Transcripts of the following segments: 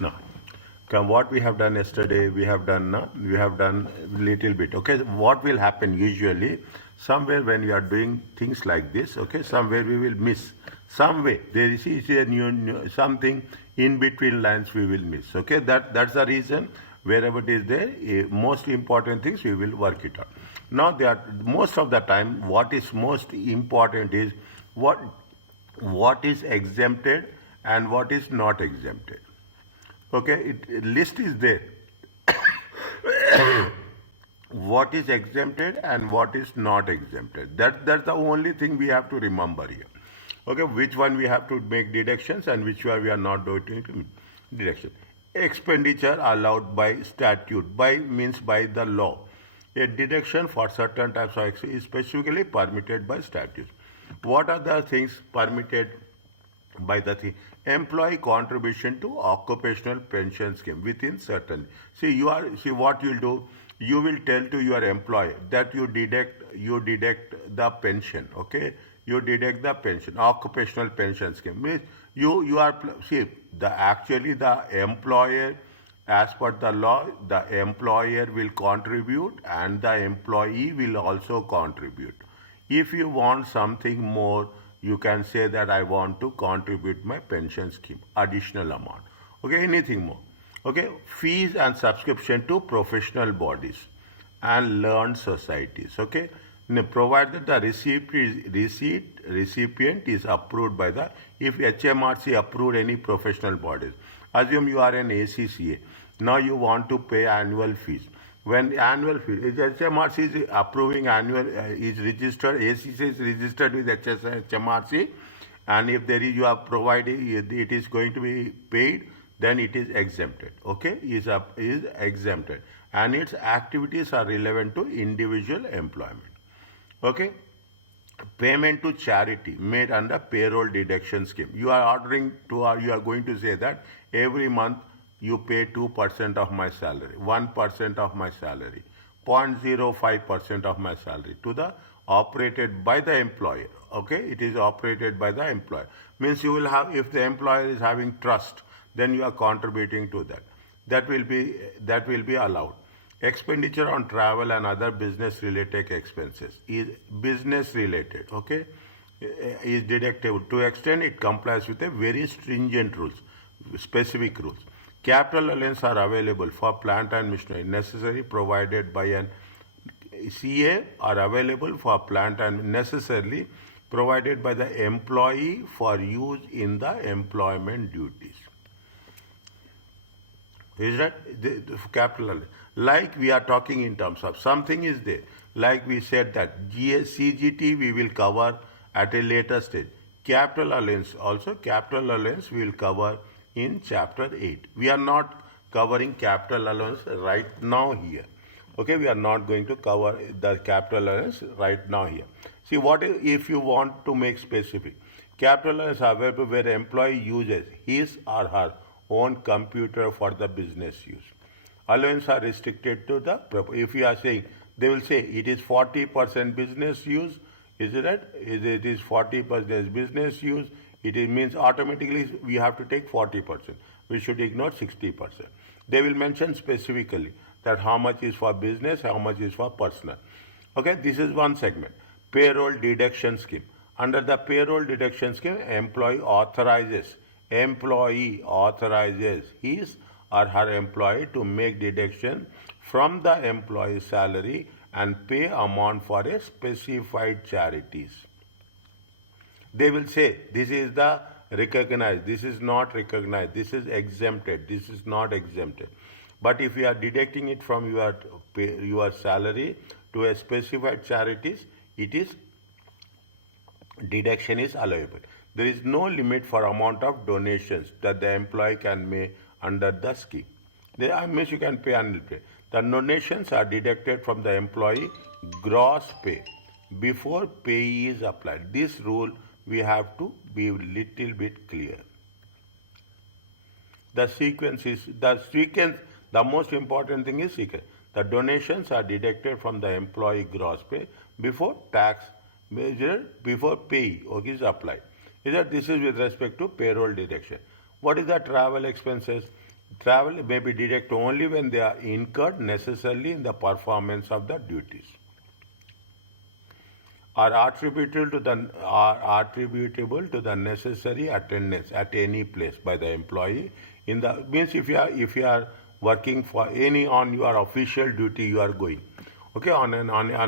Now, what we have done yesterday, we have done little bit. Okay, what will happen usually? Somewhere when we are doing things like this, okay, somewhere we will miss. Some way there is a new something in between lines we will miss. Okay, that's the reason. Wherever it is there, most important things we will work it out. Now, most of the time, what is most important is what what is exempted and what is not exempted. Okay, list is there. What is exempted and what is not exempted. That's the only thing we have to remember here. Okay, which one we have to make deductions and which one we are not doing deduction. Expenditure allowed by statute. By means by the law. A deduction for certain types of expense is specifically permitted by statutes. What are the things permitted by the thing? Employee contribution to occupational pension scheme within certain. See what you'll do. You will tell to your employer that you deduct the pension. Okay, you deduct the pension, occupational pension scheme. Means you are see the actually the employer, as per the law, the employer will contribute and the employee will also contribute. If you want something more, you can say that I want to contribute my pension scheme, additional amount. Okay, anything more. Okay, fees and subscription to professional bodies and learned societies. Okay, now, provided the recipient is approved by the, if HMRC approved any professional bodies. Assume you are an ACCA. Now you want to pay annual fees. When annual fee, is HMRC is approving annual, is registered, ACCA is registered with HMRC, and if there is you are providing, it is going to be paid, then it is exempted. Okay, is exempted, and its activities are relevant to individual employment. Okay, payment to charity made under payroll deduction scheme. You are ordering to, you are going to say that every month you pay 2% of my salary, 1% of my salary, 0.05% of my salary to the operated by the employer. Okay, it is operated by the employer. Means you will have, if the employer is having trust, then you are contributing to that. That will be allowed. Expenditure on travel and other business related expenses is business related. Okay, is deductible to extent it complies with a very stringent rules, specific rules. Capital allowance are available for plant and machinery necessary provided by an CA are available for plant and necessarily provided by the employee for use in the employment duties. Is that the capital? Like we are talking in terms of something is there. Like we said that CGT we will cover at a later stage. Capital allowance also, capital allowance we will cover in chapter 8. We are not covering capital allowance right now here. Okay, we are not going to cover the capital allowance right now here. See, what if you want to make specific? Capital allowance are where employee uses his or her own computer for the business use. Allowance are restricted to the, if you are saying, they will say it is 40% business use, is it right? It is 40% business use, means automatically we have to take 40%. We should ignore 60%. They will mention specifically that how much is for business, how much is for personal. Okay, this is one segment. Payroll deduction scheme. Under the payroll deduction scheme, employee authorizes his or her employee to make deduction from the employee's salary and pay amount for a specified charities. They will say this is the recognized, this is not recognized, this is exempted, this is not exempted. But if you are deducting it from your salary to a specified charities, it is deduction is allowable. There is no limit for amount of donations that the employee can make under the scheme. I mean you can pay annual pay. The donations are deducted from the employee gross pay before pay is applied. This rule we have to be little bit clear. The most important thing is sequence. The donations are deducted from the employee gross pay before tax measured before pay is applied. This is with respect to payroll deduction. What is the travel expenses? Travel may be deducted only when they are incurred necessarily in the performance of the duties. Are attributable to the necessary attendance at any place by the employee. In the means, if you are working for any on your official duty, you are going, okay, on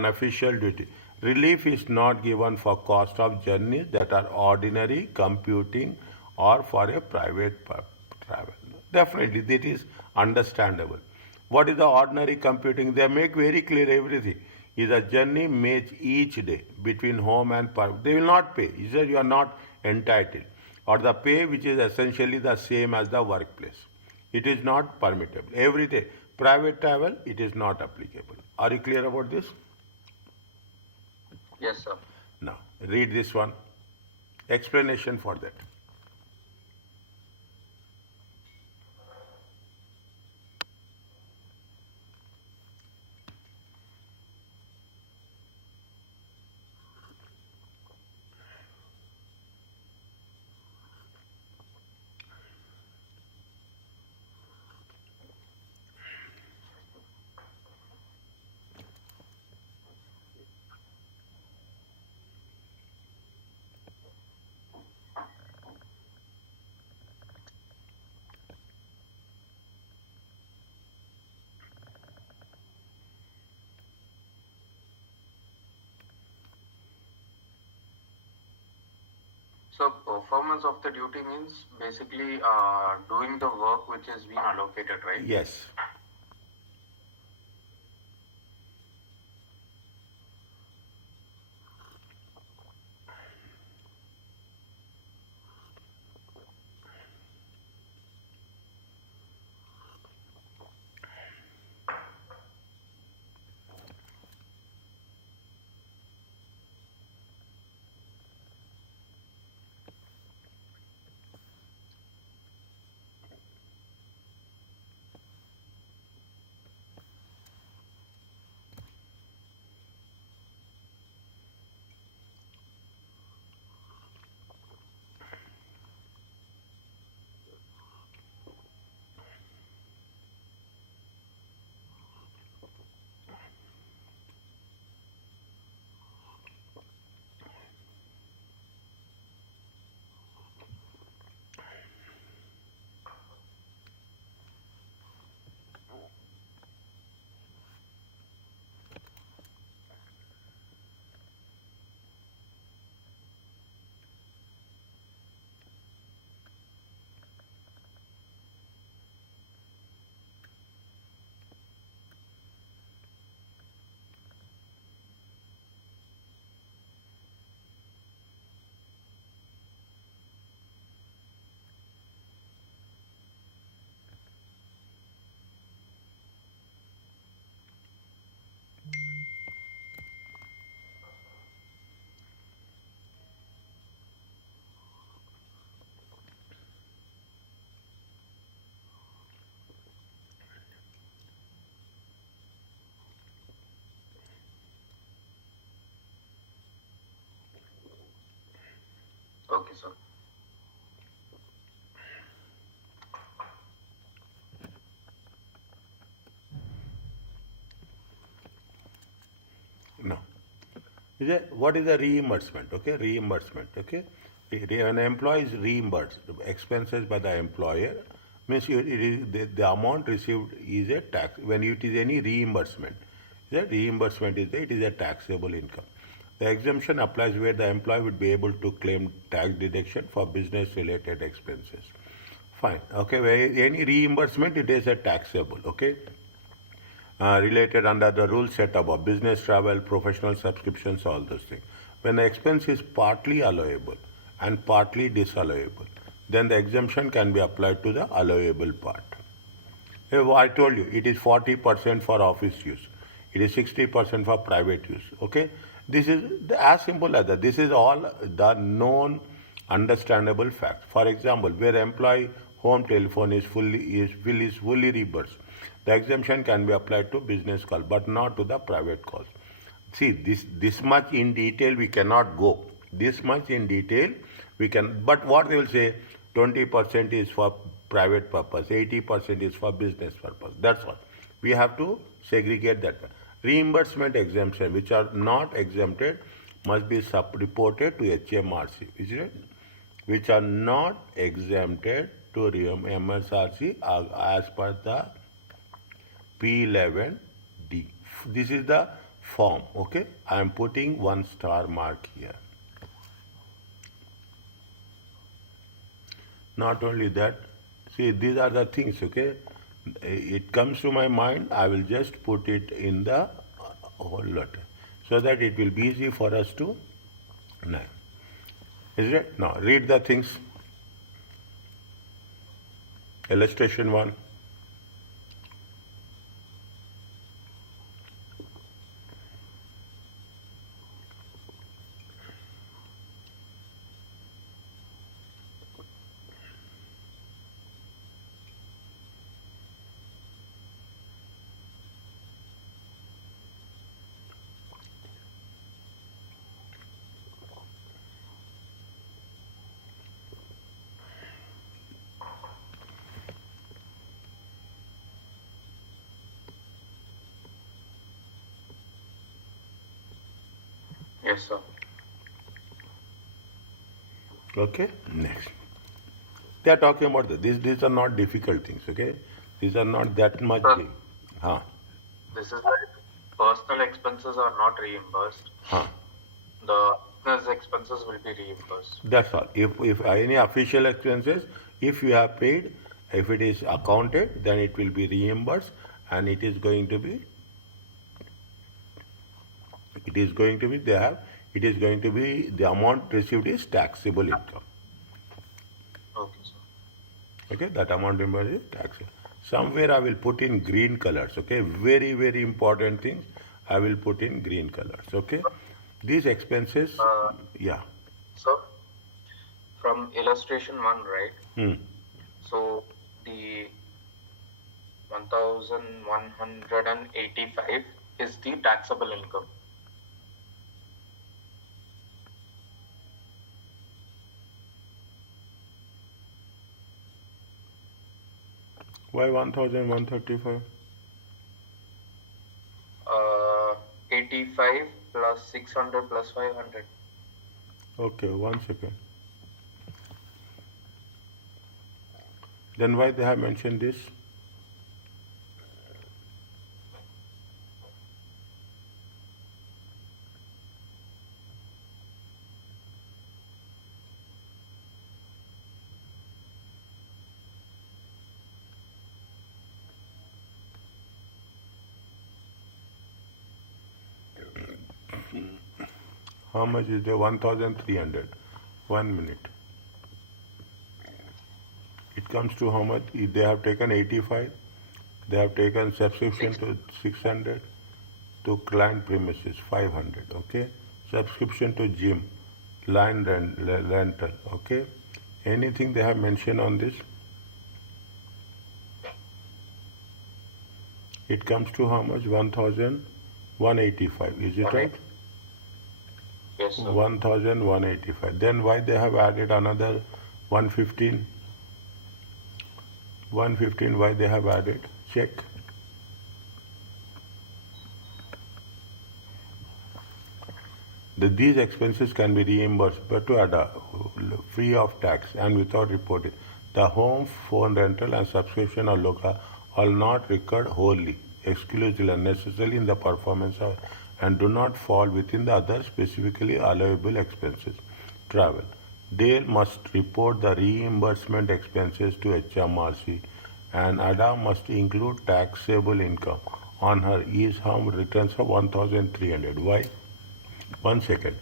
official duty. Relief is not given for cost of journeys that are ordinary computing or for a private travel. Definitely, that is understandable. What is the ordinary computing? They make very clear everything. Is a journey made each day between home and park. They will not pay. He said you are not entitled. Or the pay which is essentially the same as the workplace. It is not permittable. Every day. Private travel, it is not applicable. Are you clear about this? Yes, sir. Now, read this one. Explanation for that. So performance of the duty means basically doing the work which is being allocated, right? Yes. Okay, sir. No. What is the reimbursement? Okay, reimbursement. Okay, an employee is reimbursed expenses by the employer. Means it is the amount received is a tax. When it is any reimbursement, the reimbursement is it is a taxable income. The exemption applies where the employee would be able to claim tax deduction for business-related expenses. Fine. Okay. Where any reimbursement, it is a taxable. Okay. Related under the rules set above, business travel, professional subscriptions, all those things. When the expense is partly allowable and partly disallowable, then the exemption can be applied to the allowable part. I told you, it is 40% for office use. It is 60% for private use. Okay? This is as simple as that. This is all the known, understandable facts. For example, where employee home telephone is fully reimbursed, the exemption can be applied to business call, but not to the private calls. See, this much in detail we cannot go. This much in detail we can, but what they will say, 20% is for private purpose, 80% is for business purpose. That's all. We have to segregate that. Reimbursement exemption, which are not exempted, must be reported to HMRC, is it? Which are not exempted to MSRC as per the P11D. This is the form, okay? I am putting 1 star mark here. Not only that, see, these are the things, okay? It comes to my mind, I will just put it in the whole lot so that it will be easy for us to know. Is it? Now, read the things. Illustration 1. Yes, sir. Okay, next. They are talking about this. These are not difficult things, okay? These are not that much. Sir, Huh. this is like personal expenses are not reimbursed. Huh. The business expenses will be reimbursed. That's all. If any official expenses, if you have paid, if it is accounted, then it will be reimbursed, and it is going to be the amount received is taxable income. Okay, sir. Okay, that amount is taxable. Somewhere I will put in green colors. Okay, very very important things. I will put in green colors. Okay, these expenses. Yeah. So, from illustration 1, right? Hmm. So, the 1185 is the taxable income. Why 1,135? 85 plus 600 plus 500. Okay, 1 second. Then why they have mentioned this? How much is the 1,300? 1 minute. It comes to how much? They have taken 85. They have taken subscription to 600, to client premises 500. Okay, subscription to gym, rental. Okay, anything they have mentioned on this? It comes to how much? 1,185. Is it right? Yes, sir. 1,185. Then why they have added another 115? 115, why they have added? Check. These expenses can be reimbursed but to ADA, free of tax and without reporting. The home, phone rental and subscription or local are not recurred wholly, exclusively and necessarily in the performance of, and do not fall within the other specifically allowable expenses. Travel. They must report the reimbursement expenses to HMRC, and ADA must include taxable income on her home returns of 1,300. Why? 1 second.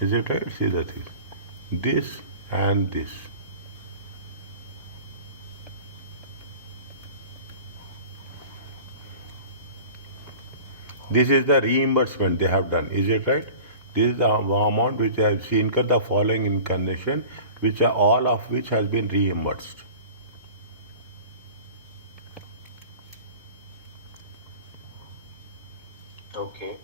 Is it right? See the thing. This and this. This is the reimbursement they have done. Is it right? This is the amount which I have seen the following in condition, which are all of which has been reimbursed. Okay.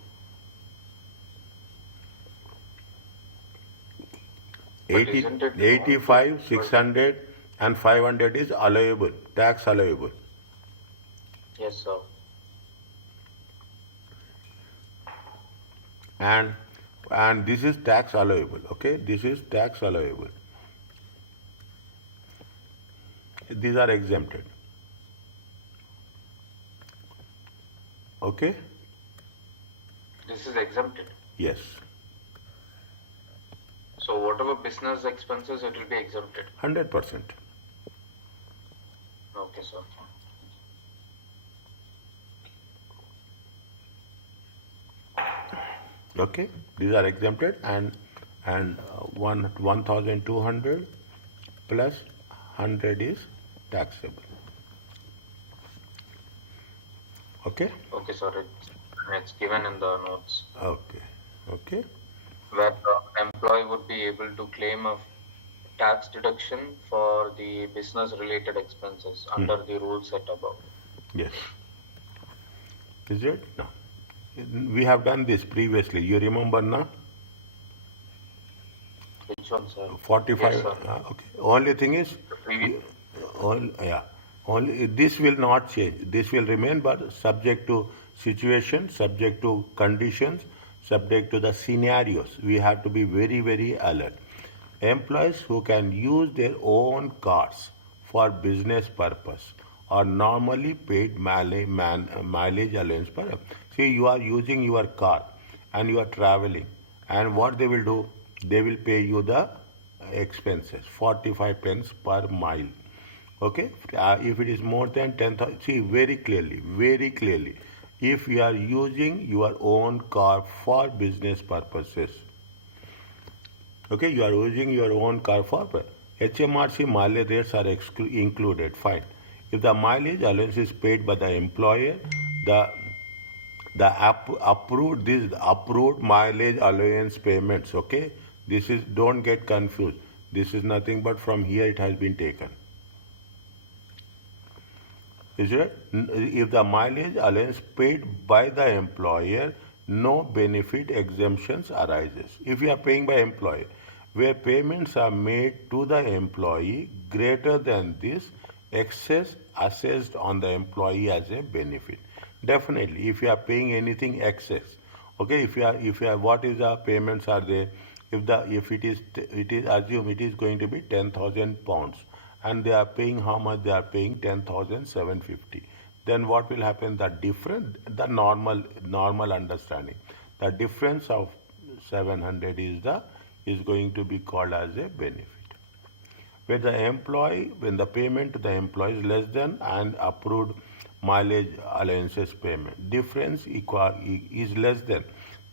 But 80, isn't it 85, 600 and 500 is allowable, tax allowable. Yes, sir. And this is tax allowable, okay? This is tax allowable. These are exempted. Okay? This is exempted. Yes. So whatever business expenses, it will be exempted. 100%. Okay, sir. Okay? These are exempted and 1,200 plus 100 is taxable. Okay? Okay, sir. It's given in the notes Okay. Okay? where the employee would be able to claim a tax deduction for the business related expenses under the rules set above. Yes. Is it? No. We have done this previously. You remember now? Which one, sir? 45. Yes, sir. Okay. Only thing is, The previous. yeah. Only this will not change. This will remain, but subject to situation, subject to conditions, subject to the scenarios. We have to be very, very alert. Employees who can use their own cars for business purpose are normally paid mileage allowance per. See, you are using your car and you are traveling, and what they will do? They will pay you the expenses, 45 pence per mile. Okay, if it is more than 10,000, see very clearly, if you are using your own car for business purposes, okay, you are using your own car for HMRC mileage rates are included, fine. If the mileage allowance is paid by the employer, the approved mileage allowance payments, okay, this is, don't get confused, this is nothing but from here it has been taken. Is it? If the mileage allowance paid by the employer, no benefit exemptions arises. If you are paying by employer, where payments are made to the employee greater than this, excess assessed on the employee as a benefit. Definitely, if you are paying anything excess, okay, if you are, what is the payments are there? If it is assume it is going to be 10,000 pounds, and they are paying how much? They are paying 10,750. Then what will happen? The difference, the normal understanding, the difference of 700 is going to be called as a benefit. When the payment to the employee is less than an approved mileage allowances payment, difference is less than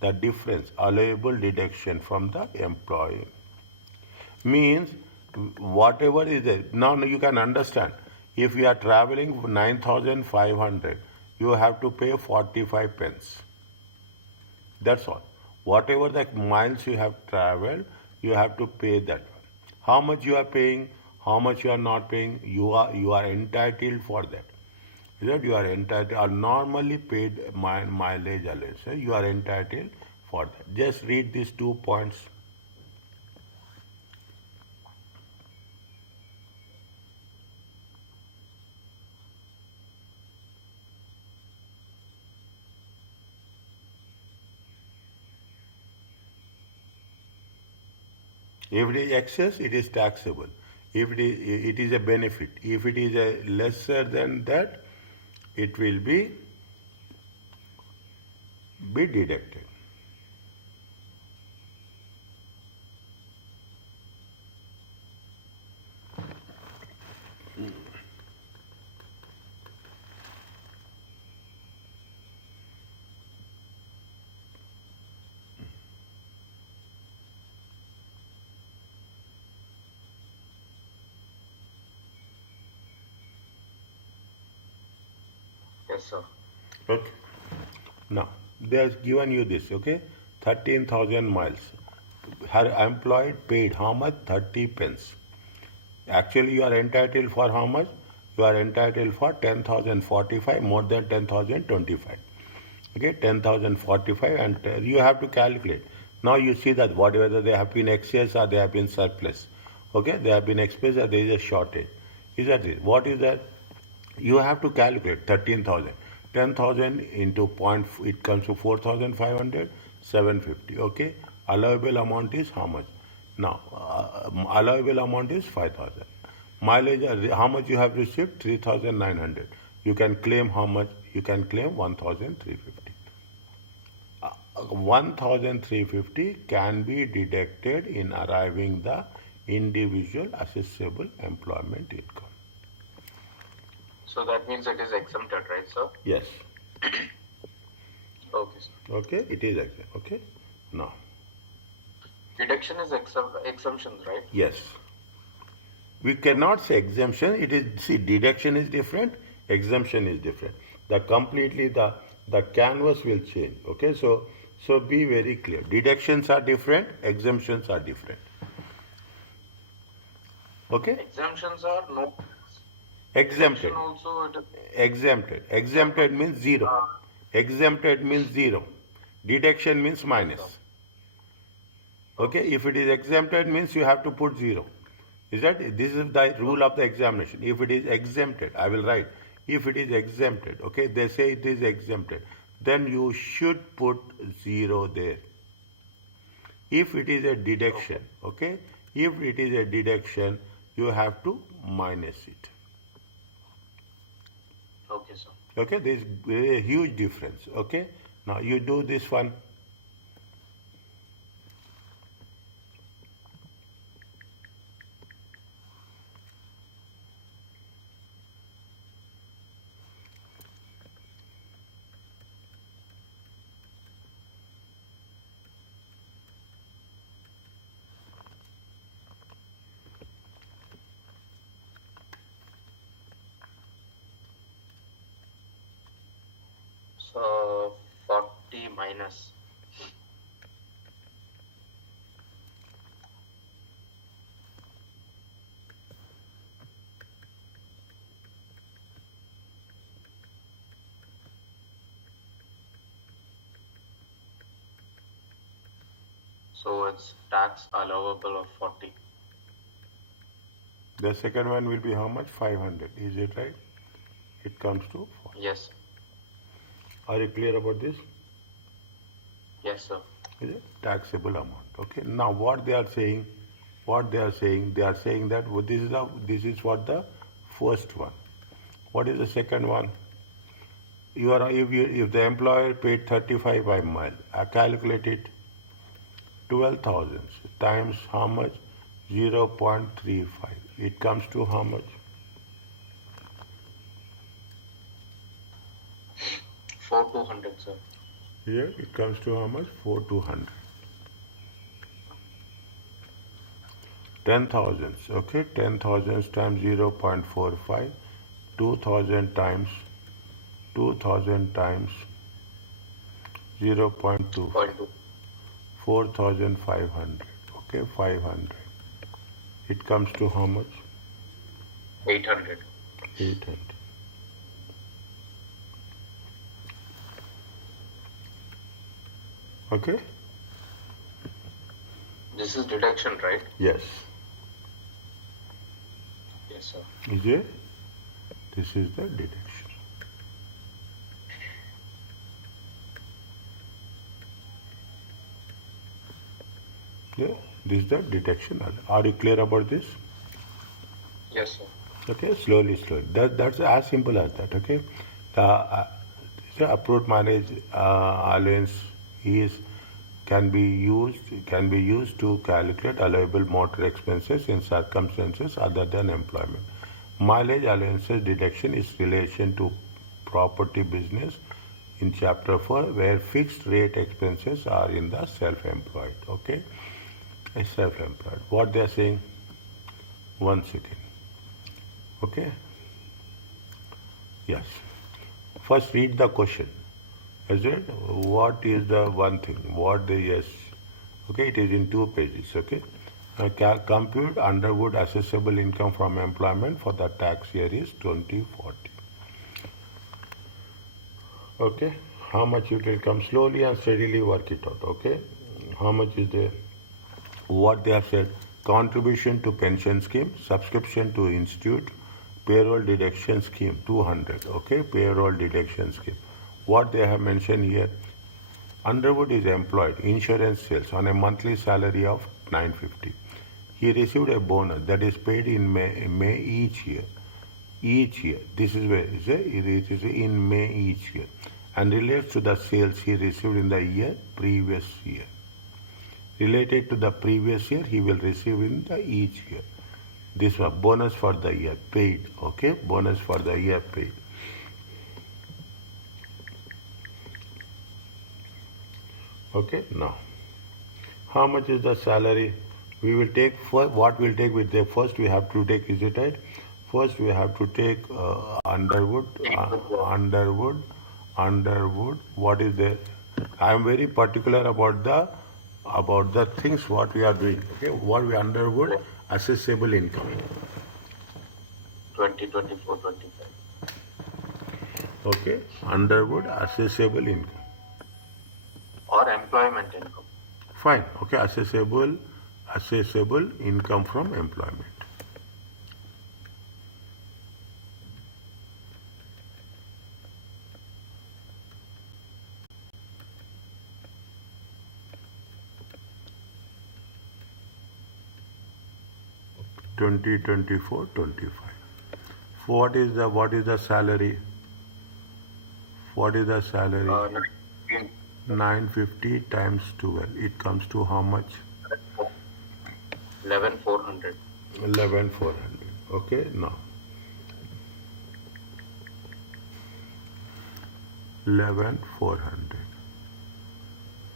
the difference allowable deduction from the employee. Means whatever is there. Now you can understand. If you are traveling 9,500, you have to pay 45 pence. That's all. Whatever the miles you have traveled, you have to pay that. How much you are paying, how much you are not paying, you are entitled for that. That you are entitled, are normally paid mileage allowance. You are entitled for that. Just read these 2 points. If it is excess, it is taxable. If it is a benefit. If it is a lesser than that, it will be deducted. Yes, sir. Okay. Now, they have given you this, okay? 13,000 miles. Her employee paid how much? 30 pence. Actually, you are entitled for how much? You are entitled for 10,045, more than 10,025. Okay, 10,045, and you have to calculate. Now you see that whether they have been excess or they have been surplus. Okay, they have been excess or there is a shortage. Is that it? What is that? You have to calculate 13,000. 10,000 into point, it comes to 4,500, 750. Okay, allowable amount is how much? Now, allowable amount is 5,000. Mileage, how much you have received? 3,900. You can claim how much? You can claim 1,350. 1,350 can be deducted in arriving the individual assessable employment income. So that means it is exempted, right, sir? Yes. Okay, sir. Okay, it is exempt. Okay. Now. Deduction is exemptions, right? Yes. We cannot say exemption. It is, see, deduction is different, exemption is different. The canvas will change. Okay, so be very clear. Deductions are different, exemptions are different. Okay? Exemptions are no. Exempted. Deduction also it is. Exempted. Exempted means zero. Exempted means zero. Deduction means minus. Okay, if it is exempted means you have to put zero. Is that? This is the rule of the examination. If it is exempted, I will write. If it is exempted, okay, they say it is exempted, then you should put zero there. If it is a deduction, okay, if it is a deduction, you have to minus it. Okay, sir. Okay, there is a huge difference. Okay, now you do this one. So 40 minus. So it's tax allowable of 40. The second one will be how much? 500. Is it right? It comes to 4. Yes. Are you clear about this? Yes, sir. Is it taxable amount? Okay. Now what they are saying? They are saying that this is what the first one. What is the second one? If the employer paid 35 by mile, I calculate it. 12,000 times how much? 0.35. It comes to how much? 4,200, sir. Here it comes to how much? 4,200. 10,000. Okay, 10,000 times 0.45. 2,000 times 0.2. 0.2. 4,500. Okay, 500. It comes to how much? 800. 800. Okay? This is deduction, right? Yes. Yes, sir. Is it? This is the deduction. Yeah, this is the deduction. Are you clear about this? Yes, sir. Okay, slowly. That's as simple as that. Okay, the approved mileage allowance can be used to calculate allowable motor expenses in circumstances other than employment. Mileage allowances deduction is relation to property business in chapter 4, where fixed rate expenses are in the self-employed. Okay, self-employed. What they are saying? 1 second. Okay. Yes. First read the question. Is it? What is the one thing? What the yes? Okay, it is in 2 pages. Okay. Compute Underwood assessable income from employment for the tax year is 2040. Okay. How much it will come? Slowly and steadily work it out. Okay. how much is there? What they have said: contribution to pension scheme, subscription to institute, payroll deduction scheme 200. Okay, payroll deduction scheme. What they have mentioned here: Underwood is employed insurance sales on a monthly salary of 950. He received a bonus that is paid in May each year. Each year, this is where it is in May each year, and relates to the sales he received in the previous year. Related to the previous year, he will receive in the each year. This was bonus for the year paid. Okay, bonus for the year paid. Okay, now how much is the salary? We will take what we'll take with the first. We have to take, is it right? First, we have to take Underwood. Underwood. What is there? I am very particular about the things what we are doing. Okay, what we Underwood assessable income. 2024, 25. Okay, Underwood assessable income. Or employment income. Fine. Okay, assessable income from employment. Twenty 25. What is the salary? What is the salary? 950 times 12. It comes to how much? 11,400. 11,400. Okay, now 11,400.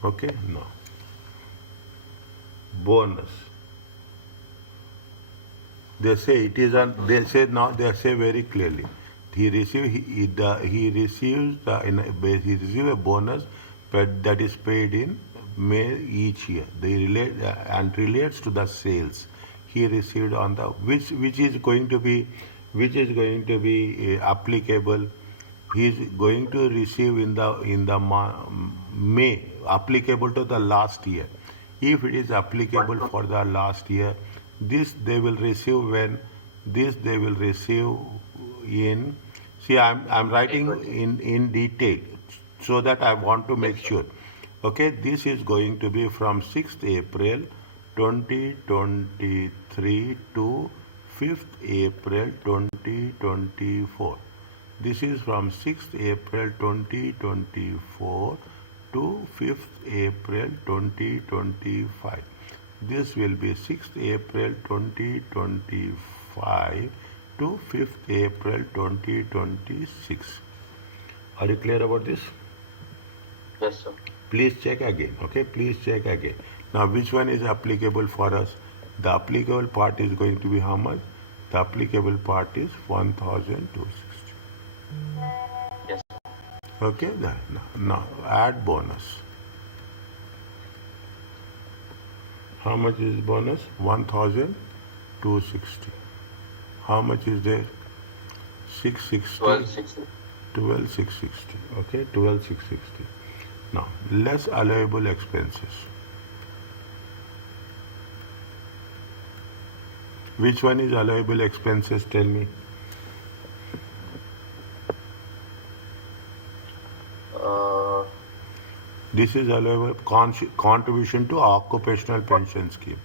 Okay, now bonus. They say it is on. They say now. They say very clearly. He receives a bonus, but that is paid in May each year. They relate and relates to the sales he received on the which is going to be applicable. He is going to receive in the May, applicable to the last year. If it is applicable for the last year, this they will receive when this they will receive in. See, I'm writing in detail so that I want to make sure. Okay, this is going to be from 6th April 2023 to 5th April 2024. This is from 6th April 2024 to 5th April 2025. This will be 6th April 2025 to 5th April 2026. Are you clear about this? Yes, sir. Please check again. Okay, please check again. Now, which one is applicable for us? The applicable part is going to be how much? The applicable part is 1,260. Yes. Okay, now add bonus. How much is bonus? 1,260. How much is there? 660. 12,660. Okay, 12,660. Now, less allowable expenses. Which one is allowable expenses? Tell me. This is allowable contribution to occupational pension scheme.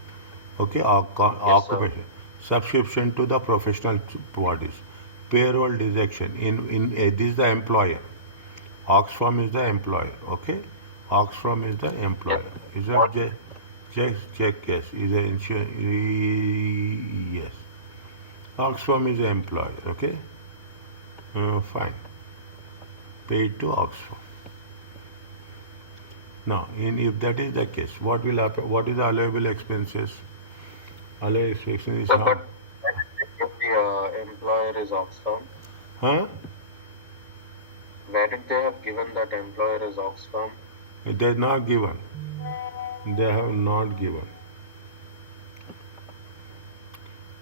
Okay, occupation. Subscription to the professional bodies. Payroll deduction. This is the employer. Oxfam is the employer. Okay, Oxfam is the employer. Is that check? Yes. Is the insurance? Yes. Oxfam is the employer. Okay. Fine. Paid to Oxfam. Now, if that is the case, what will happen? What is the allowable expenses? Allowable expenses is So, how? but if the employer is Oxfam, Huh? where did they have given that employer is Oxfam? They are not given. They have not given.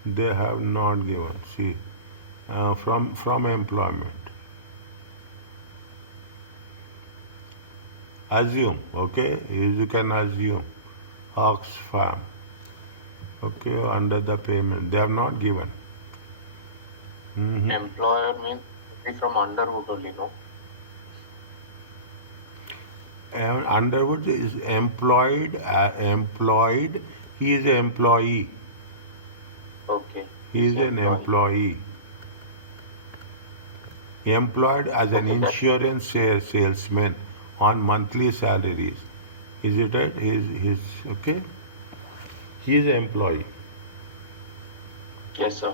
They have not given. See, from employment. Assume, okay? You can assume. Oxfam. Okay, under the payment. They have not given. Employer means be from Underwood only, no? And Underwood is employed. Employed. He is an employee. Okay. He is an employee. Employed as an Okay, insurance salesman on monthly salaries. Is it right? He's okay. He is an employee. Yes, sir.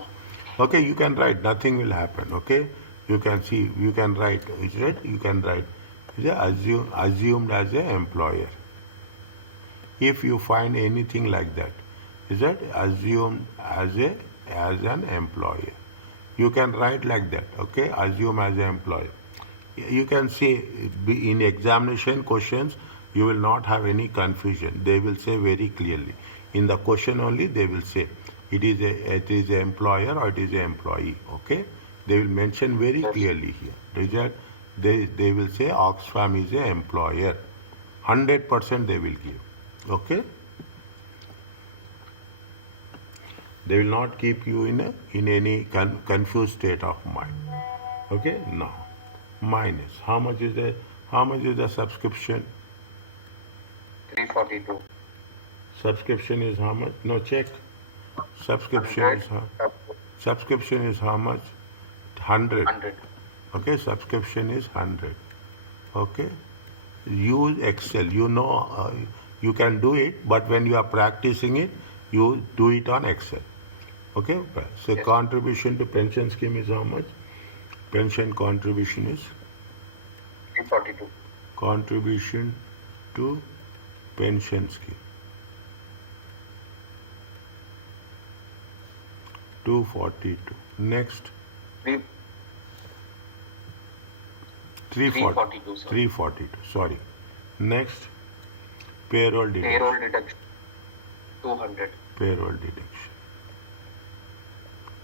Okay, you can write. Nothing will happen. Okay, you can see. You can write. Is it right? You can write. Is assumed as an employer. If you find anything like that, is that assumed as an employer? You can write like that. Okay, assume as an employer. You can say in examination questions you will not have any confusion. They will say very clearly. In the question only they will say it is an employer or it is an employee. Okay, they will mention very clearly here. They will say Oxfam is an employer. 100% they will give. Okay. They will not keep you in any confused state of mind. Okay. Now, minus how much is the subscription? 342. Subscription is how much? No, check. Subscription is how much? 100. 100. Okay, subscription is 100. Okay. Use Excel. You can do it, but when you are practicing it, you do it on Excel. Okay. So Yes. contribution to pension scheme is how much? Pension contribution is 342. contribution to pension scheme. 242. Next. 342, sir. 342. Sorry. Next. Payroll deduction. Payroll deduction 200. Payroll deduction.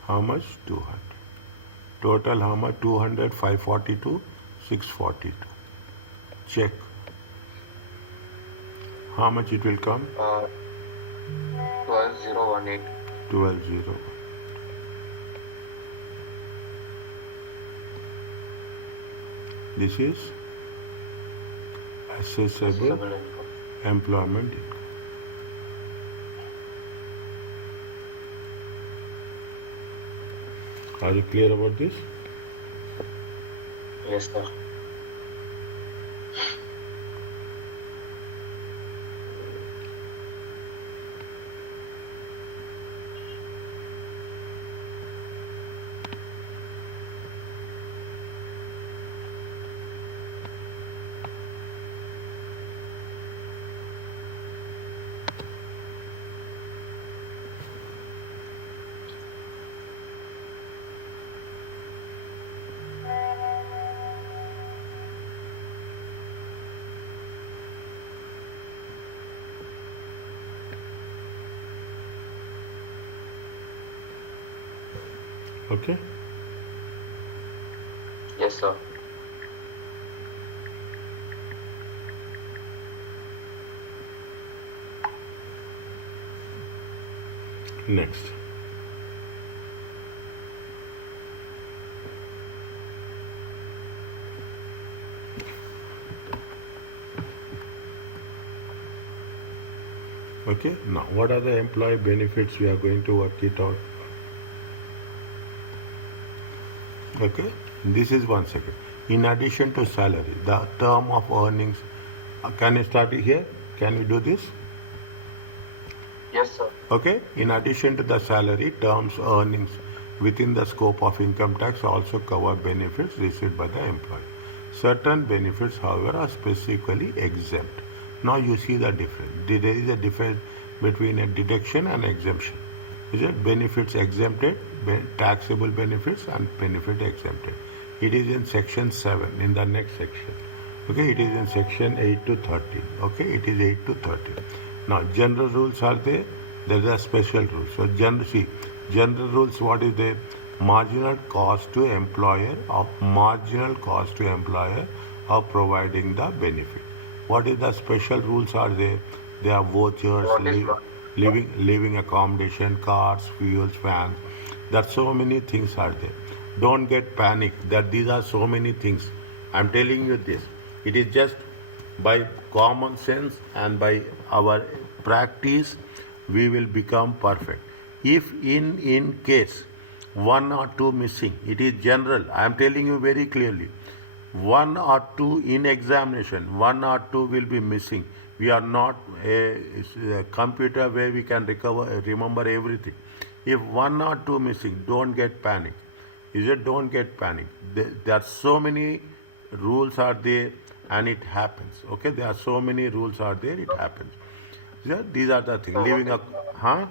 How much? 200. Total how much? 200, 542, 642. Check. How much it will come? 12018. 12,000. This is assessable Assessable income. employment income. Are you clear about this? Yes, sir. Okay? Yes, sir. Next. Okay, now what are the employee benefits? We are going to work it out. Okay, this is 1 second. In addition to salary, the term of earnings. Can I start it here? Can we do this? Yes, sir. Okay, in addition to the salary, terms earnings within the scope of income tax also cover benefits received by the employee. Certain benefits, however, are specifically exempt. Now you see the difference. There is a difference between a deduction and exemption. Is it benefits exempted, taxable benefits and benefit exempted? It is in section 7 in the next section. Okay, it is in section 8 to 13. Okay, it is 8 to 13. Now general rules are there. There is a special rule. So general rules. What is the marginal cost to employer of providing the benefit? What is the special rules are there? There are vouchers, What is living accommodation, cars, fuels, fans. There are so many things are there. Don't get panic that these are so many things. I'm telling you this. It is just by common sense and by our practice we will become perfect. If in case one or two missing, it is general. I am telling you very clearly. One or two in examination, one or two will be missing. We are not a computer where we can remember everything. If one or two missing, don't get panic. Is it? Don't get panic. There are so many rules are there, and it happens. Okay, there are so many rules are there. It happens. Yeah, these are the things. so Leaving a, huh?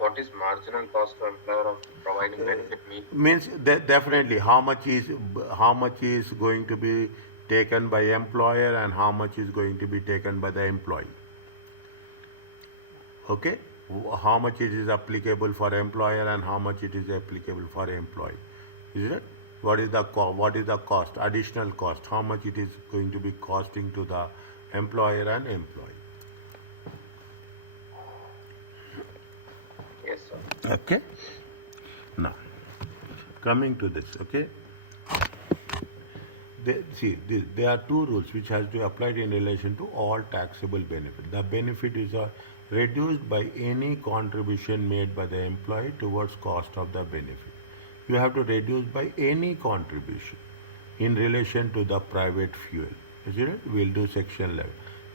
what is marginal cost to employer of providing benefit mean? Means definitely how much is going to be taken by employer and how much is going to be taken by the employee. Okay, how much it is applicable for employer and how much it is applicable for employee. Is it? What is the cost, additional cost, how much it is going to be costing to the employer and employee. Yes, sir. Okay, now coming to this. Okay, there are two rules which has to be applied in relation to all taxable benefit. The benefit is reduced by any contribution made by the employee towards cost of the benefit. You have to reduce by any contribution in relation to the private fuel. Is it? We'll do section 11.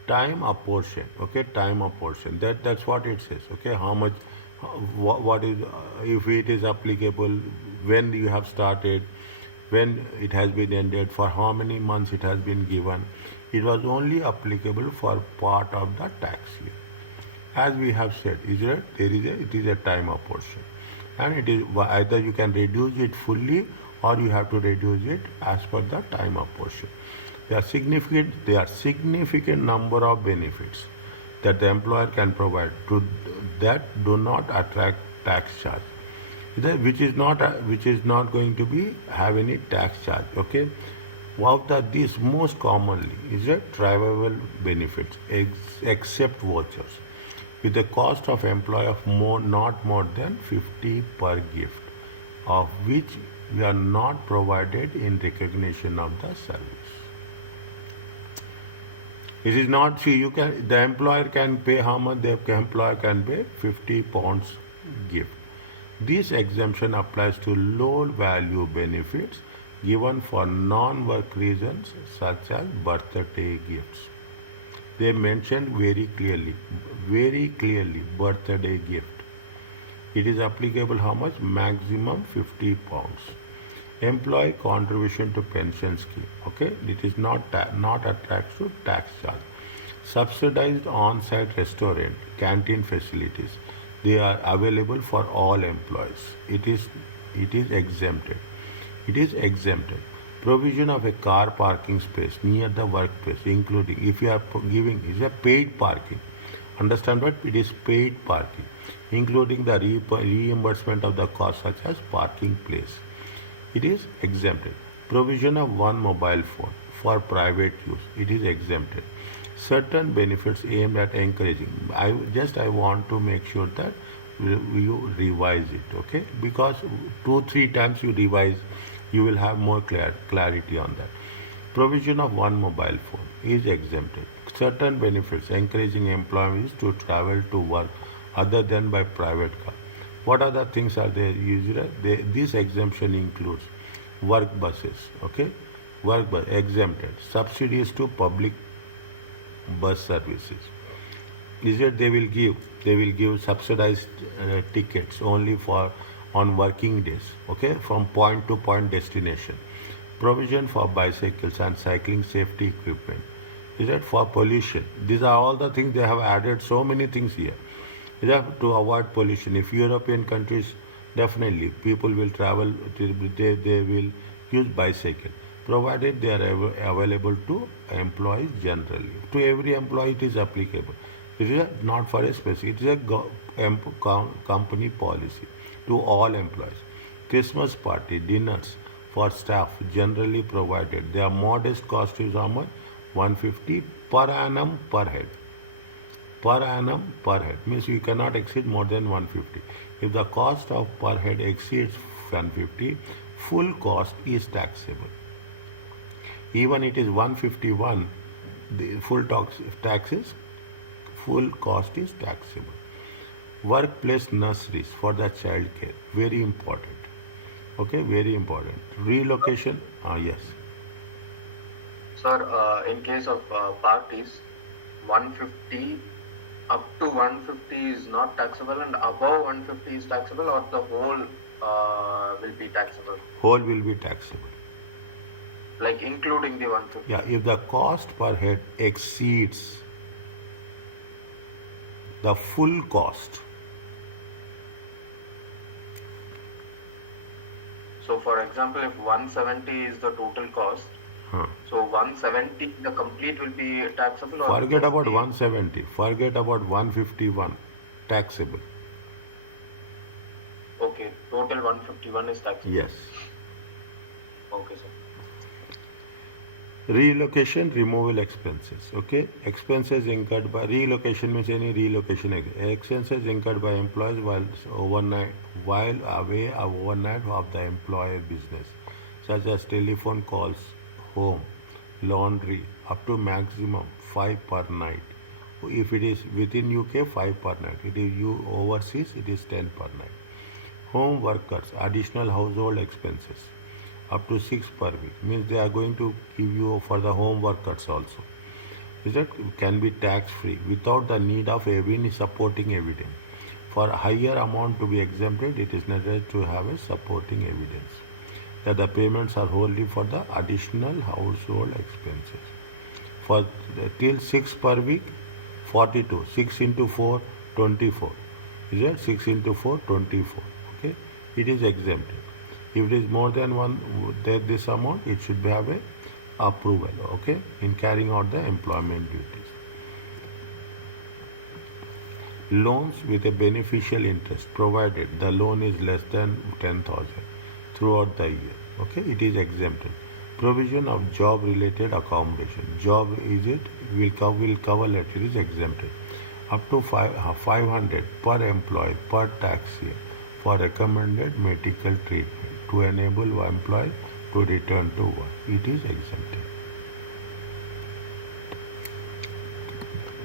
Time apportion. Okay, time apportion. That's what it says. Okay, how much, what is, if it is applicable, when you have started, when it has been ended, for how many months it has been given. It was only applicable for part of the tax year. As we have said, it is a time apportion, and it is either you can reduce it fully or you have to reduce it as per the time apportion. There are significant number of benefits that the employer can provide to that do not attract tax charge, which is not going to be have any tax charge. Okay, one of these most commonly is a travel benefits except vouchers with a cost of employee of not more than 50 per gift, of which we are not provided in recognition of the service. It is not, see, the employer can pay how much? The employer can pay 50 pounds gift. This exemption applies to low value benefits given for non-work reasons such as birthday gifts. They mentioned very clearly, birthday gift. It is applicable how much? Maximum 50 pounds. Employee contribution to pension scheme. Okay, it is not attached to tax charge. Subsidized on-site restaurant, canteen facilities. They are available for all employees. It is exempted. It is exempted. Provision of a car parking space near the workplace, including if you are giving is a paid parking. Understand what? It is paid parking, including the reimbursement of the cost such as parking place. It is exempted. Provision of one mobile phone for private use. It is exempted. Certain benefits aimed at encouraging. I want to make sure that you revise it. Okay, because 2-3 times you revise, you will have more clarity on that. Provision of one mobile phone is exempted. Certain benefits encouraging employees to travel to work other than by private car. What other things are there? This exemption includes work buses. Okay, work bus exempted. Subsidies to public bus services. They will give subsidized tickets only for on working days. Okay, from point to point destination. Provision for bicycles and cycling safety equipment. For pollution? These are all the things they have added. So many things here. To avoid pollution. If European countries, definitely people will travel. They will use bicycle, provided they are available to employees generally. To every employee it is applicable. It is not for a specific. It is a company policy to all employees. Christmas party, dinners for staff generally provided. Their modest cost is how much? 150 per annum per head. per annum per head means you cannot exceed more than 150. If the cost of per head exceeds 150, full cost is taxable. Even it is 151, the taxes, full cost is taxable. Workplace nurseries for the child care, very important. Okay, very important. Relocation, yes. Sir, in case of parties, 150 up to 150 is not taxable and above 150 is taxable, or the whole will be taxable? Whole will be taxable. Like including the 150? Yeah, if the cost per head exceeds the full cost. So, for example, if 170 is the total cost, so 170, the complete will be taxable? Or forget about 170, forget about 151, taxable. Okay, total 151 is taxable? Yes. Okay, sir. Relocation, removal expenses. Okay, expenses incurred by relocation means any relocation expenses incurred by employees while away overnight of the employer business, such as telephone calls, home, laundry, up to maximum 5 per night. If it is within UK, 5 per night. It is you overseas, it is 10 per night. Home workers, additional household expenses up to 6 per week means they are going to give you for the home workers also. Is that can be tax free without the need of any supporting evidence. For higher amount to be exempted, it is necessary to have a supporting evidence that the payments are wholly for the additional household expenses. For till 6 per week, 42. 6 into 4, 24. Is that 6 into 4, 24. Okay, it is exempted. If it is more than one, this amount, it should have a approval, okay, in carrying out the employment duties. Loans with a beneficial interest, provided the loan is less than 10,000 throughout the year, okay, it is exempted. Provision of job-related accommodation, job is it will cover letter is exempted. Up to 500 per employee per tax year for recommended medical treatment to enable employee to return to work. It is exempted.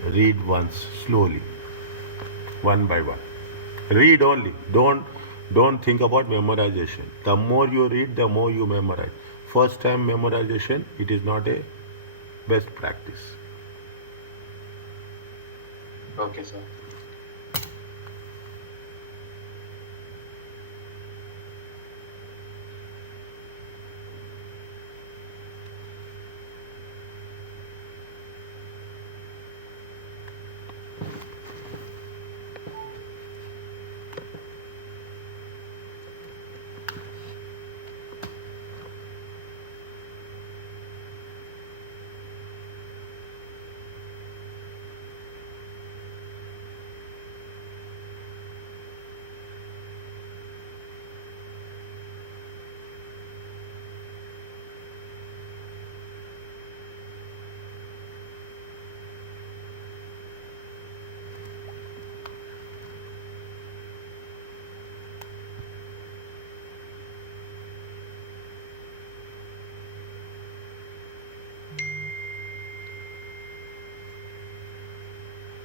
Read once slowly, one by one. Read only. Don't think about memorization. The more you read, the more you memorize. First time memorization, it is not a best practice. Okay, sir.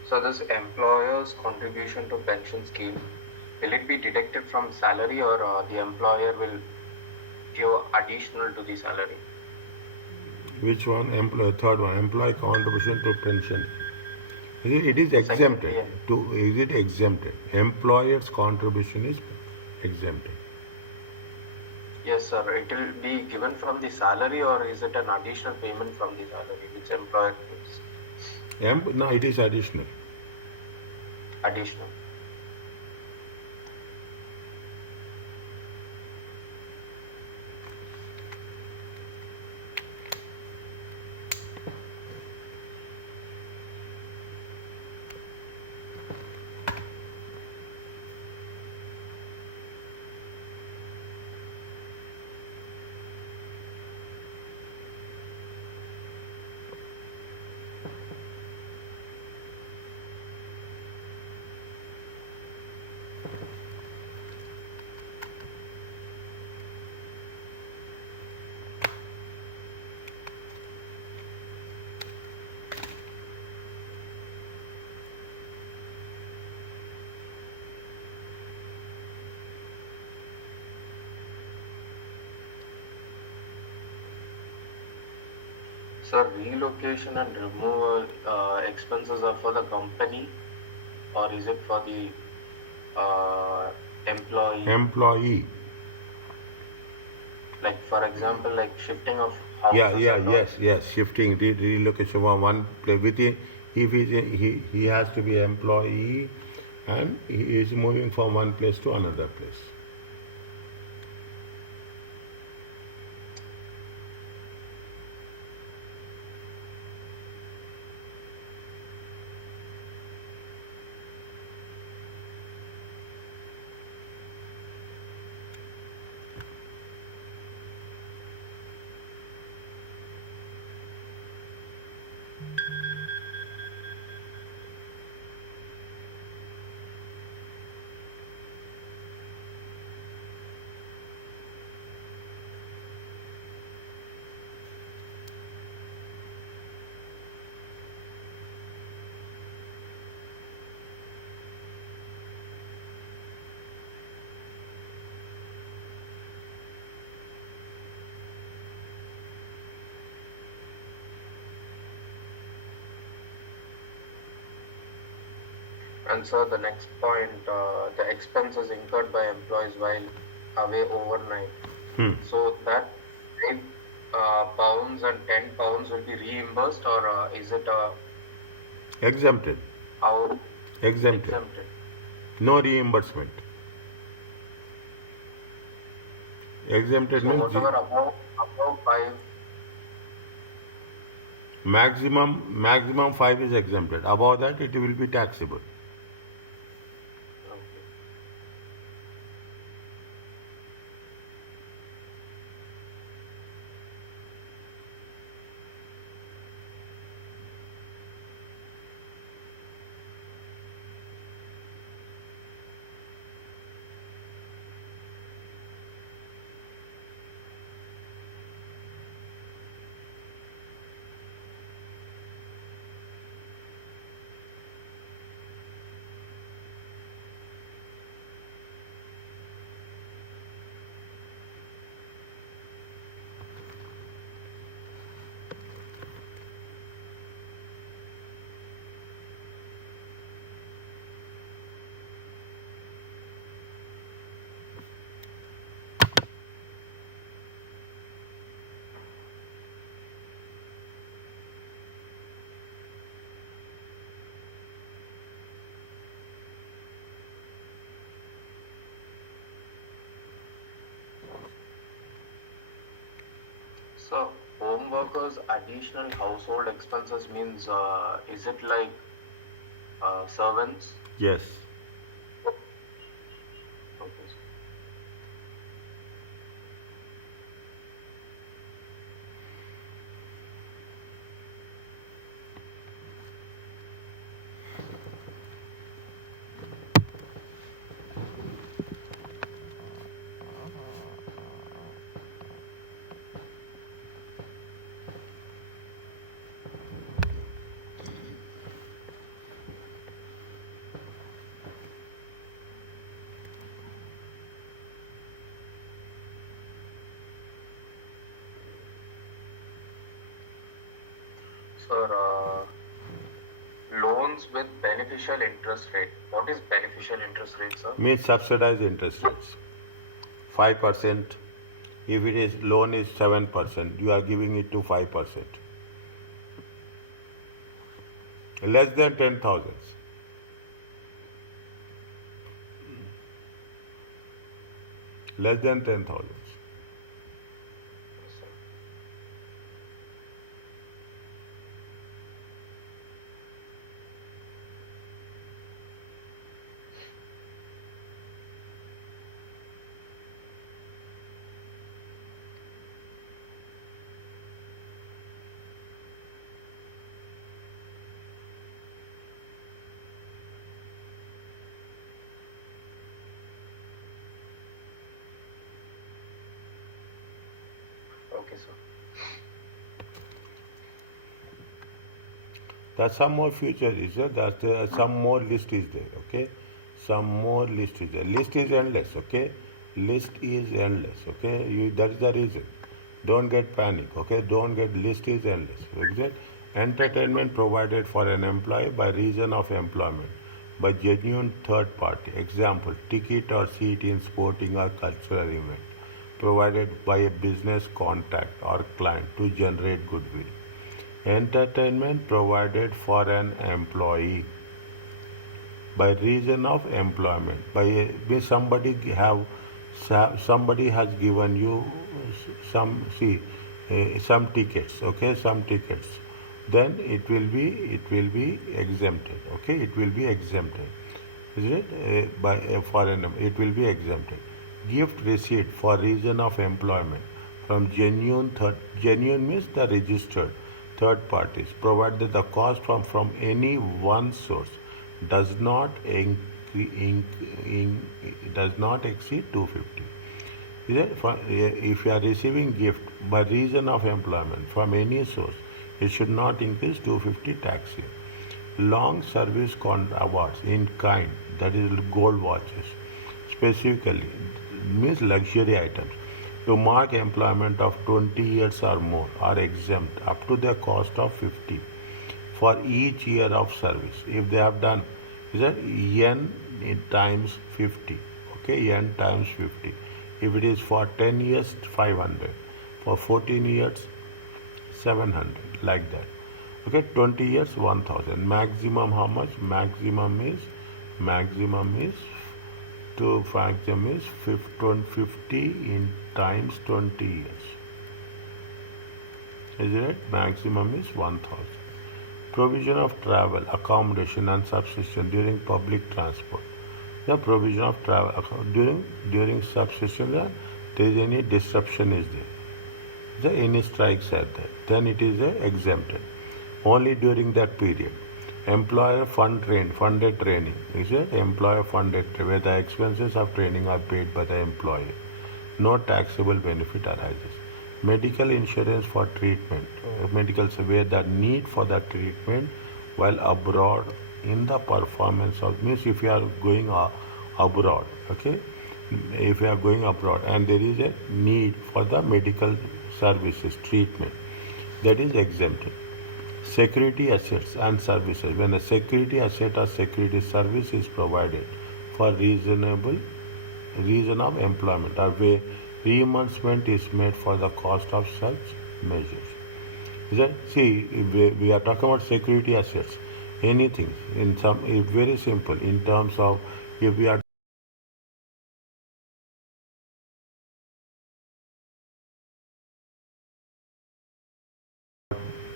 So this employer's contribution to pension scheme, will it be deducted from salary, or the employer will give additional to the salary? Which one? Third one, employee contribution to pension. It is exempted. Is it exempted? Employer's contribution is exempted. Yes, sir. It will be given from the salary, or is it an additional payment from the salary which employer gives? No, it is additional. Additional. Sir, relocation and removal expenses are for the company, or is it for the employee? Employee. Like for example, like shifting of Yeah, houses yeah, and all. yes. Shifting, relocation from one place within. If he has to be employee, and he is moving from one place to another place. And so the next point, the expenses incurred by employees while away overnight. So that 8 pounds and 10 pounds will be reimbursed, or is it Exempted. how Exempted. exempted? No reimbursement. Exempted So means whatever above 5. maximum 5 is exempted. Above that it will be taxable. Okay. So home workers additional household expenses means is it like servants? Yes. Okay. Sir, loans with beneficial interest rate. What is beneficial interest rate, sir? Means subsidized interest rates. 5%. If it is loan is 7%, you are giving it to 5%. Less than 10,000. Less than 10,000. Yes, sir. Okay, sir. There's some more future is there. Some more list is there. Okay, some more list is there. List is endless. Okay, list is endless. Okay, that is the reason. Don't get panic, okay? Don't get list is endless. Okay? Entertainment provided for an employee by reason of employment by genuine third party. Example, ticket or seat in sporting or cultural event provided by a business contact or client to generate goodwill. Entertainment provided for an employee by reason of employment by somebody has given you some tickets, okay, some tickets, then it will be exempted, okay, it will be exempted, is it by for an it will be exempted. Gift receipt for reason of employment from genuine means the registered third parties provided the cost from any one source does not does not exceed 250. If you are receiving gift by reason of employment from any source, it should not increase 250 tax year. Long service awards in kind, that is gold watches, specifically means luxury items, to mark employment of 20 years or more are exempt up to the cost of 50 for each year of service. If they have done, is that n times 50, okay, n times 50. If it is for 10 years, 500. For 14 years, 700, like that. Okay, 20 years, 1000. Maximum how much? Maximum is to maximum is 50 in times 20 years. Is it? Maximum is 1000. Provision of travel, accommodation and subsistence during public transport. The provision of travel during subsistence, there is any disruption is there. Any strikes are there, then it is exempted. Only during that period. Employer funded training. Is it employer funded where the expenses of training are paid by the employer? No taxable benefit arises. Medical insurance for treatment, medical where the need for the treatment while abroad in the performance of means if you are going abroad, okay, if you are going abroad and there is a need for the medical services treatment, that is exempted. Security assets and services, when a security asset or security service is provided for reason of employment or where reimbursement is made for the cost of such measures. Is that, see, if we are talking about security assets, anything in some very simple in terms of if we are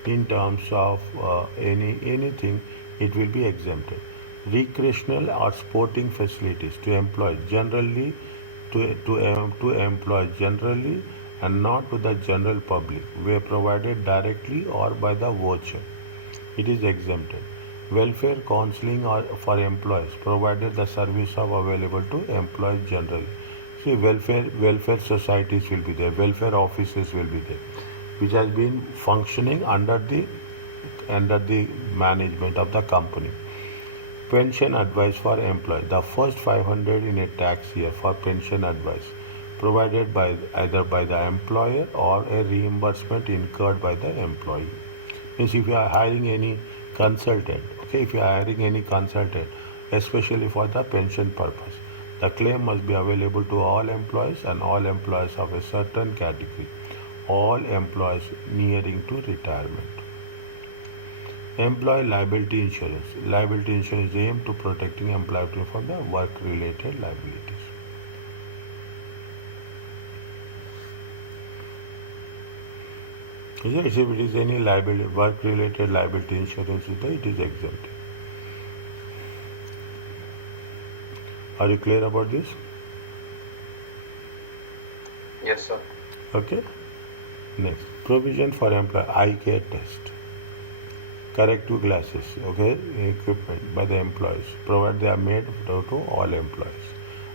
in terms of anything, it will be exempted. Recreational or sporting facilities to employ generally to employ generally and not to the general public were provided directly or by the voucher. It is exempted. Welfare counseling or for employees provided the service of available to employees generally. See, welfare societies will be there, welfare offices will be there, which has been functioning under the management of the company. Pension advice for employees. The first 500 in a tax year for pension advice provided by either by the employer or a reimbursement incurred by the employee. Means if you are hiring any consultant, okay, if you are hiring any consultant, especially for the pension purpose, the claim must be available to all employees and all employees of a certain category, all employees nearing to retirement. Employee liability insurance. Liability insurance is aimed to protecting employees from the work-related liabilities. If it is any liability, work-related liability insurance is there, it is exempt. Are you clear about this? Yes, sir. Okay. Next, provision for employee eye care test. Corrective glasses, okay, equipment by the employees, provided they are made to all employees.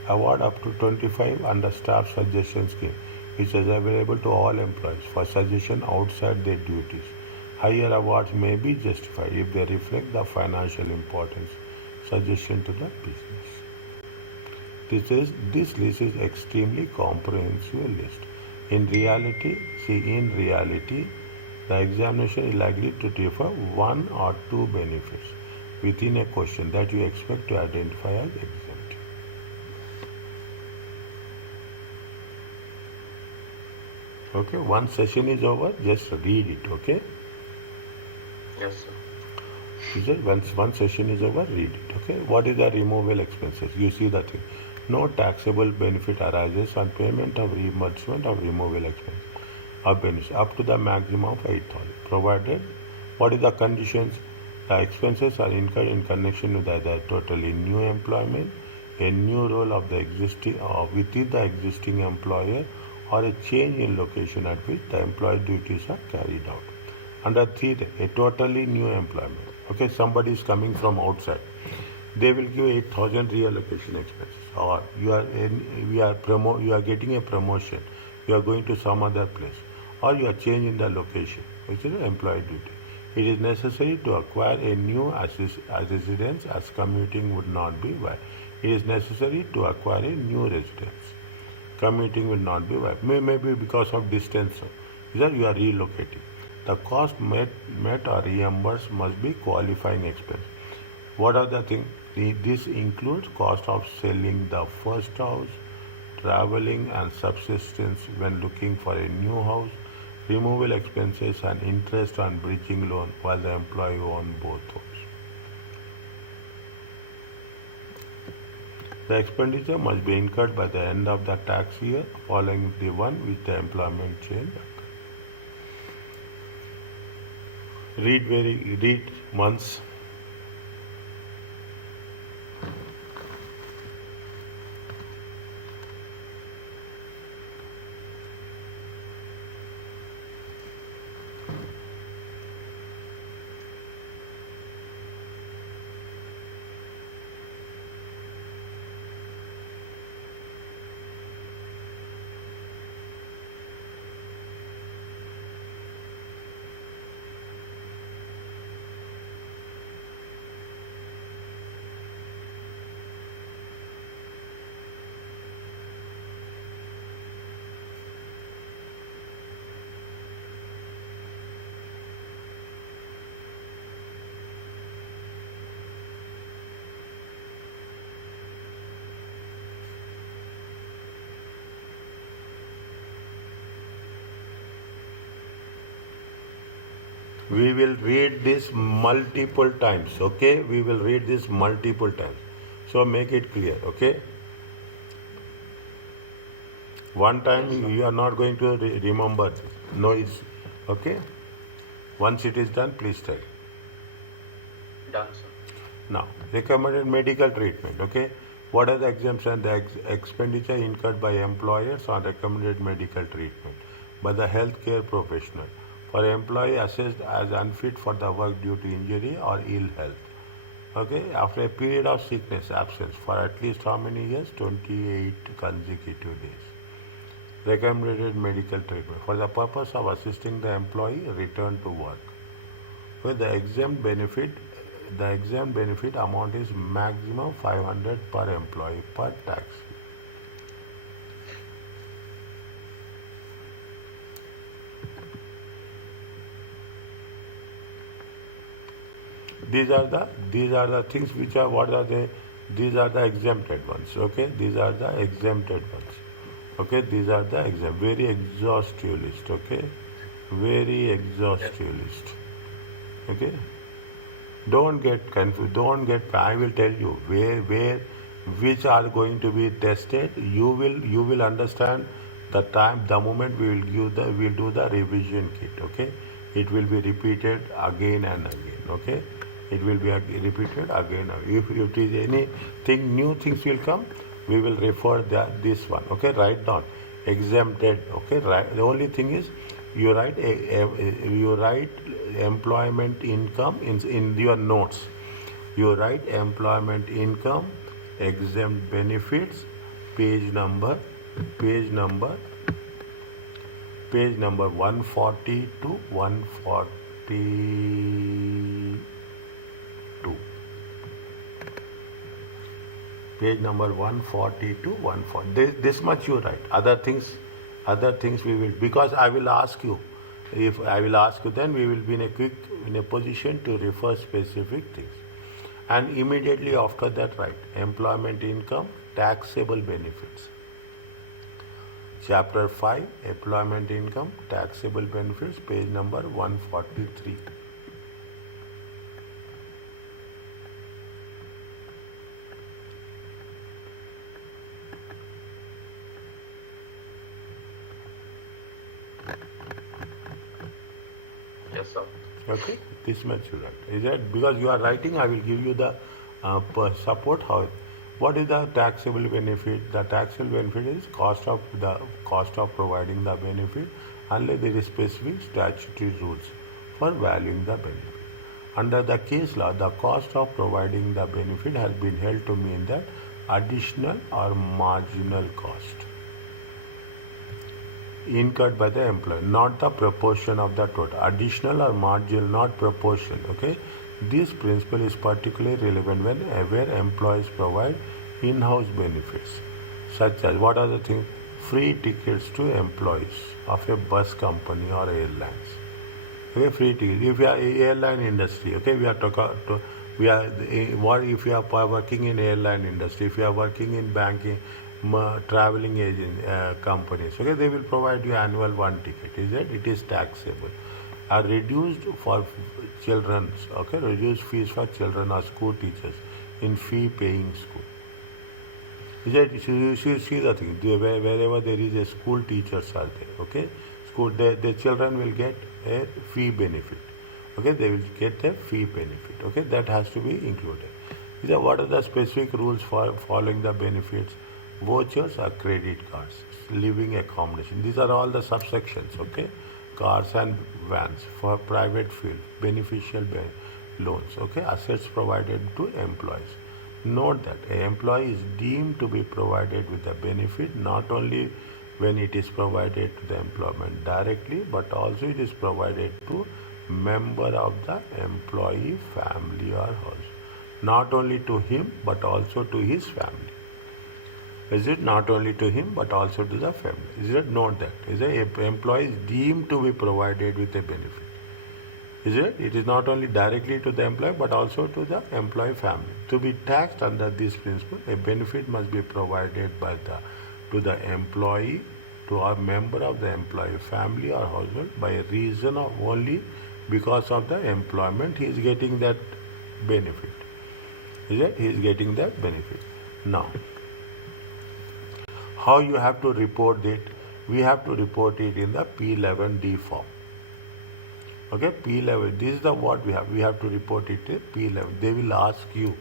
Award up to 25 under staff suggestion scheme, which is available to all employees for suggestion outside their duties. Higher awards may be justified if they reflect the financial importance suggestion to the business. This list is extremely comprehensive list. In reality, the examination is likely to differ one or two benefits within a question that you expect to identify as exempt. Okay, one session is over, just read it, okay? Yes, sir. Once one session is over, read it, okay? What is the removal expenses? You see the thing. No taxable benefit arises on payment of reimbursement of removal expense of benefits up to the maximum of 8,000. Provided, what is the conditions? The expenses are incurred in connection with either totally new employment, a new role of the existing or within the existing employer, or a change in location at which the employee duties are carried out. Under 3, a totally new employment. Okay, somebody is coming from outside. They will give 8,000 reallocation expenses. Or you are getting a promotion. You are going to some other place. Or you are changing the location, which is an employee duty. It is necessary to acquire a new residence as commuting would not be viable. It is necessary to acquire a new residence. Commuting will not be viable. Maybe because of distance. Either you are relocating. The cost met or reimbursed must be qualifying expense. What are the things? This includes cost of selling the first house, traveling and subsistence when looking for a new house, removal expenses and interest on bridging loan while the employee owns both homes. The expenditure must be incurred by the end of the tax year following the one which the employment change occurred. Read once. We will read this multiple times, okay? We will read this multiple times. So make it clear, okay? One time you are not going to remember. No, it's okay? Once it is done, please tell. Done, sir. Now, recommended medical treatment, okay? What are the exemptions? The expenditure incurred by employers on recommended medical treatment by the healthcare professional for employee assessed as unfit for the work due to injury or ill health. Okay, after a period of sickness, absence for at least how many years? 28 consecutive days. Recommended medical treatment for the purpose of assisting the employee return to work. With the exempt benefit amount is maximum 500 per employee per tax. These are the things which are, what are they? These are the exempted ones. Okay, these are the exempted ones. Okay, these are the very exhaustive list. Okay, very exhaustive list. Okay, don't get confused. Don't get. I will tell you which are going to be tested. You will understand the time, the moment we'll do the revision kit. Okay, it will be repeated again and again. Okay, it will be repeated again. If it is anything new, things will come. We will refer this one. Okay, write down exempted. Okay, right. The only thing is you write employment income in your notes. You write employment income, exempt benefits, page number 140 to 142. Page number 140 to 140. This much you write. Other things Other things we will, because I will ask you. If I will ask you, then we will be in a position to refer specific things. And immediately after that, write employment income, taxable benefits. Chapter 5, employment income, taxable benefits, page number 143. Yes, sir. Okay, this much you write. Is that because you are writing? I will give you the support. How? What is the taxable benefit? The taxable benefit is cost of providing the benefit, unless there is specific statutory rules for valuing the benefit. Under the case law, the cost of providing the benefit has been held to mean that additional or marginal cost incurred by the employer, not the proportion of the total. Additional or marginal, not proportion. Okay, this principle is particularly relevant when where employees provide in-house benefits, such as what are the things? Free tickets to employees of a bus company or airlines. Okay, free tickets. If you are airline industry, okay, we are talking. We are what if you are working in airline industry? If you are working in banking, traveling agent companies, okay, they will provide you annual one ticket. Is it? It is taxable. Are reduced for children. Okay, reduced fees for children or school teachers in fee-paying school. Is it? You see the thing. Wherever there is a school, teachers are there. Okay, school. The children will get a fee benefit. Okay, they will get a fee benefit. Okay, that has to be included. What are the specific rules for following the benefits? Vouchers or credit cards, living accommodation. These are all the subsections, okay? Cars and vans for private field, beneficial loans, okay? Assets provided to employees. Note that an employee is deemed to be provided with the benefit not only when it is provided to the employment directly, but also it is provided to member of the employee family or house. Not only to him, but also to his family. Is it? Not only to him but also to the family. Is it? Note that. Is it? Employee is deemed to be provided with a benefit. Is it? It is not only directly to the employee but also to the employee family. To be taxed under this principle, a benefit must be provided to the employee, to a member of the employee family or household by reason of only because of the employment he is getting that benefit. Is it? He is getting that benefit. Now, how you have to report it? We have to report it in the P11D form. Okay, P11. This is the what we have. We have to report it in P11. They will ask you.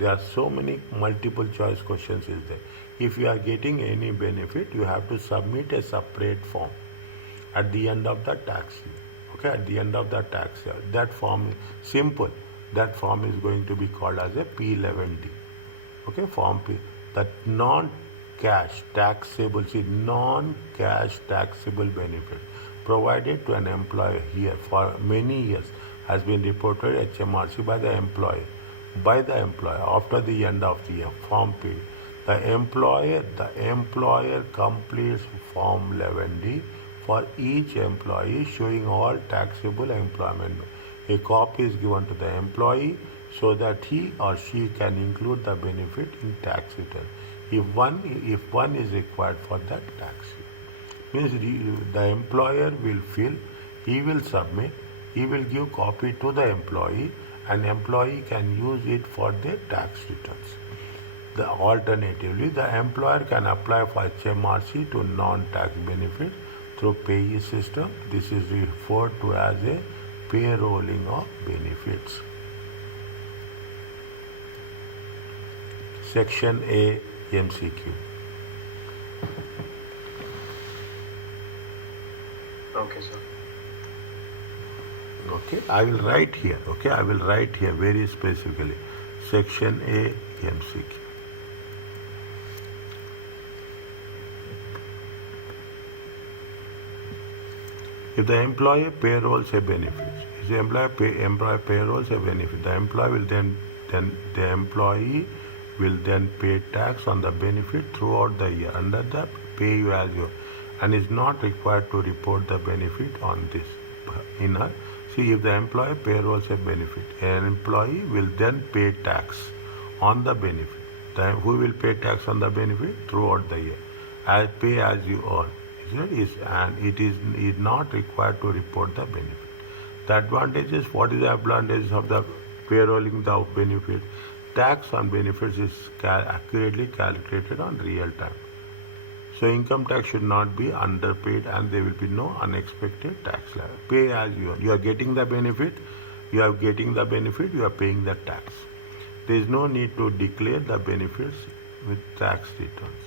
There are so many multiple choice questions is there. If you are getting any benefit, you have to submit a separate form at the end of the tax year. Okay, at the end of the tax year. That form is simple. That form is going to be called as a P11D. Okay, form P. That non-cash taxable benefit provided to an employer here for many years has been reported HMRC by the employer after the end of the year. Form P. The employer completes Form 11D for each employee showing all taxable employment. A copy is given to the employee so that he or she can include the benefit in tax return if one is required for that tax year. Means the employer will fill, he will submit, he will give copy to the employee, and employee can use it for their tax returns. Alternatively, the employer can apply for HMRC to non-tax benefit through payee system. This is referred to as a payrolling of benefits. Section A, MCQ. Okay, sir. Okay, I will write here. Okay, I will write here very specifically. Section A, MCQ. If the employer payrolls a benefit, if the employer payrolls a benefit, the employee will then pay tax on the benefit throughout the year under the pay you as you, and is not required to report the benefit on this inner. See, if the employer payrolls a benefit, an employee will then pay tax on the benefit. Who will pay tax on the benefit throughout the year? As pay as you earn. And it is not required to report the benefit. The advantages, what is the advantage of the payrolling the benefit? Tax on benefits is accurately calculated on real time. So income tax should not be underpaid and there will be no unexpected tax liability. Pay as you earn. You are getting the benefit, you are paying the tax. There is no need to declare the benefits with tax returns.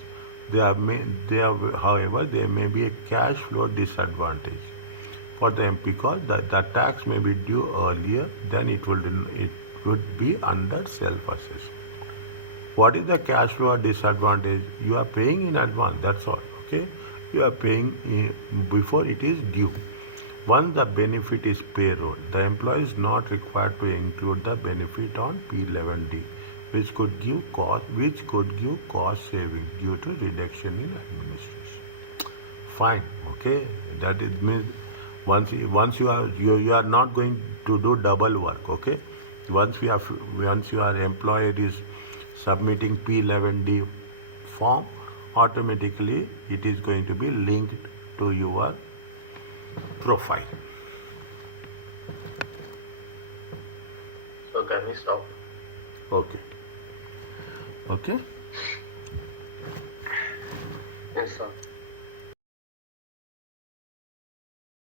However, there may be a cash flow disadvantage for them because the tax may be due earlier than it would be under self-assessment. What is the cash flow disadvantage? You are paying in advance, that's all. Okay, you are paying before it is due. Once the benefit is payroll, the employee is not required to include the benefit on P11D, which could give cost saving due to reduction in administration. Fine, okay. That is means once you are not going to do double work, okay. Once your employer is submitting P11D form, automatically it is going to be linked to your profile. So can we stop? Okay. Okay. Yes, sir.